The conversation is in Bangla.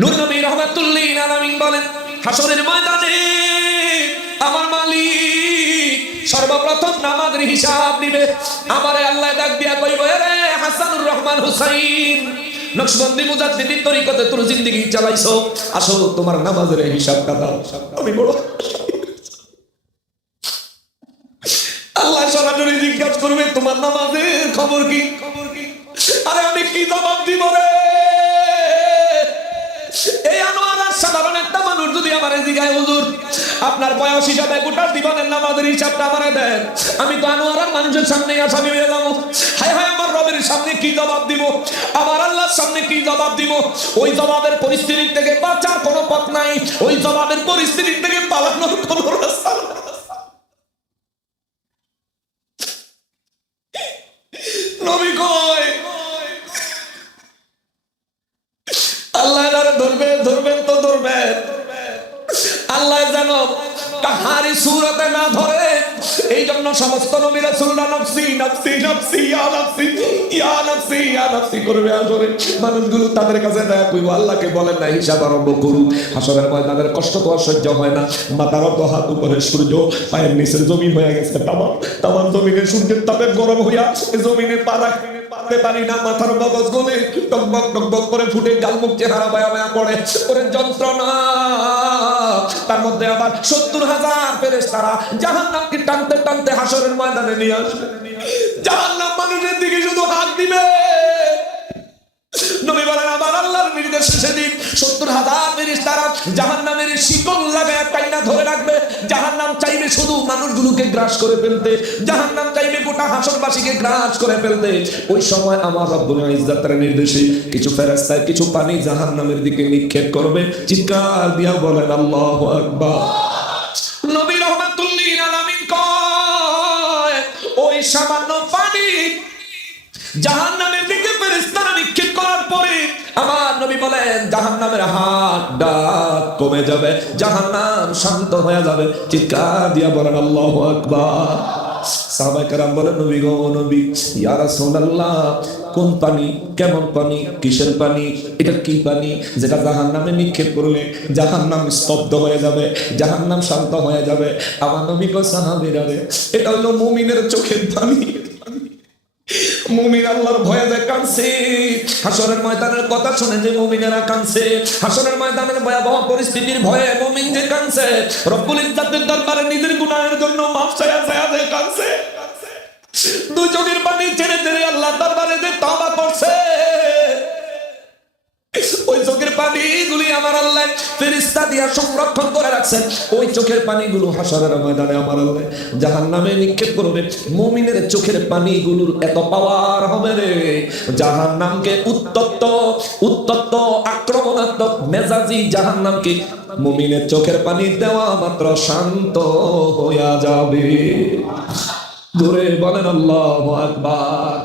নূর নবী রাহমাতুল লিল আলামিন বলেন, হাসরের ময়দানে আমার মালিক সর্বপ্রথম নামাজের হিসাব নিবে। আমারে আল্লাহ ডাক দিয়া কইব, রে হাসানুর রহমান হুসাইন, নকশবন্দি মুজাদ্দিদি তরিকতে তোর জিন্দেগি চালাইছো, আসো তোমার নামাজের হিসাবটা দাও। আমি বড় আল্লাহ সরাসরি জিজ্ঞাসা করবে, তোমার নামাজের খবর কি? আরে আমি কি জবাব দিব রে? এই আনোয়ার সাধারণ একটা মানুষ যদি আমারে জিজ্ঞাসা, হুজুর আপনার বয়স হিসাবে গোটা জীবনের নামাজের হিসাবটা আমারে দেন, আমি তো আনোয়ার মানুষের সামনে আসামি হয়ে যাবো। হায় হায়, আমার রবের সামনে কি জবাব দিব, আমার আল্লাহর সামনে কি জবাব দিব? ওই জবাবের পরিস্থিতি থেকে বাঁচার কোনো পথ নাই, ওই জবাবের পরিস্থিতি থেকে পালানোর কোনো রাস্তা নাই। নবী কয়, আল্লাহ যারা ধরবেন তো ধরবেন, আল্লাহ যেন কাহারি সুরতে না ধরে, এই জন্য সমস্ত নবী রাসূলরা নফসি নফসি নফসি ইয়া নফসি ইয়া নফসি ইয়া নফসি করবে। আসলে মানুষগুলো তাদের কাছে দয়া কইব, আল্লাহকে বলেন না হিসাব আরম্ভ করুন। হাসরের ময়দানের কষ্ট তো আর সহ্য হয় না। মাথার অর্ধ হাত উপরে সূর্য, পায়ের নিচের জমিন হয়ে গেছে তামাম জমিনে সূর্যের তাপে গরম হইয়া জমিনে পা রাখতে পারি না, মাথার মগজ গলে টকবক টকবক করে ফুটে গালমুখ চেহারা বায়া বায়া পড়ে, ওরে যন্ত্রণা। তার মধ্যে আবার 70,000 ফেরেশতারা জাহান্নামকে টানতে টানতে হাসরের ময়দানে নিয়ে আসবে। জাহান্নাম মানুষের দিকে শুধু হাত দিবে। নবী বলেন, আমার আল্লাহর নির্দেশে সেদিন 70,000 ফেরেশতারা জাহান্নামের শিকল লাগায় টাইনা ধরে রাখবে। জাহান্নাম চাইবে শুধু মানুষগুলোকে গ্রাস করে ফেলতে, জাহান্নাম চাইবে গোটা হাসরবাসীকে গ্রাস করে ফেলতে। ওই সময় আমার রব্বুল ইজ্জতের নির্দেশে কিছু ফেরেশতা কিছু পানি জাহান্নামের দিকে নিক্ষেপ করবে। চিৎকার দিয়া বলেন আল্লাহু আকবার। নবী রাহমাতুল লিল আলামিন কয়, ওই সামান্য পানি জাহান্নামের দিকে ফেরেশতারা নিক্ষেপ করার পরে আমার নবী বলেন, জাহান্নামের হাত ডাক কমে যাবে, জাহান্নাম শান্ত হয়ে যাবে। চিৎকার দিয়া বলেন আল্লাহু আকবার। সাহাবায়ে কেরাম বলেন, নবী গো নবী, ইয়া রাসূলুল্লাহ, কোন পানি, কেমন পানি, কিসের পানি, এটা কি পানি যেটা জাহান্নামে নিক্ষেপ করলে জাহান্নাম স্তব্ধ হয়ে যাবে, জাহান্নাম শান্ত হয়ে যাবে? আমার নবী কয়, সাহাবীরা রে, এটা হলো মুমিনের চোখের পানি। মুমিন আল্লাহর ভয়ে যে কাঁদছে, হাসরের ময়দানের কথা শুনে যে মুমিনেরা কাঁদছে, হাসরের ময়দানের ভয়াবহ পরিস্থিতির ভয়ে মুমিন যে কাঁদছে, রব্বুল ইজ্জতের দরবারে নিজের গুনাহের জন্য মাফ চাইয়া চাইয়া যে কাঁদছে, দুই চোখের পানি ছেড়ে ছেড়ে আল্লাহর দরবারে যে তওবা করছে, ওই চোখের পানিগুলি আমার আল্লাহ ফেরেশতা দিয়া সংরক্ষণ করে রাখছেন। ওই চোখের পানিগুলো হাসরের ময়দানে আমার আল্লাহ জাহান্নামে নিক্ষেপ করবে। মুমিনের চোখের পানিগুলোর এত পাওয়ার হবে রে, জাহান্নামকে উত্তপ্ত আক্রমণাত্মক মেজাজি জাহান্নামকে মুমিনের চোখের পানি দেওয়া মাত্র শান্ত হইয়া যাবে। জোরে বলেন আল্লাহু আকবার।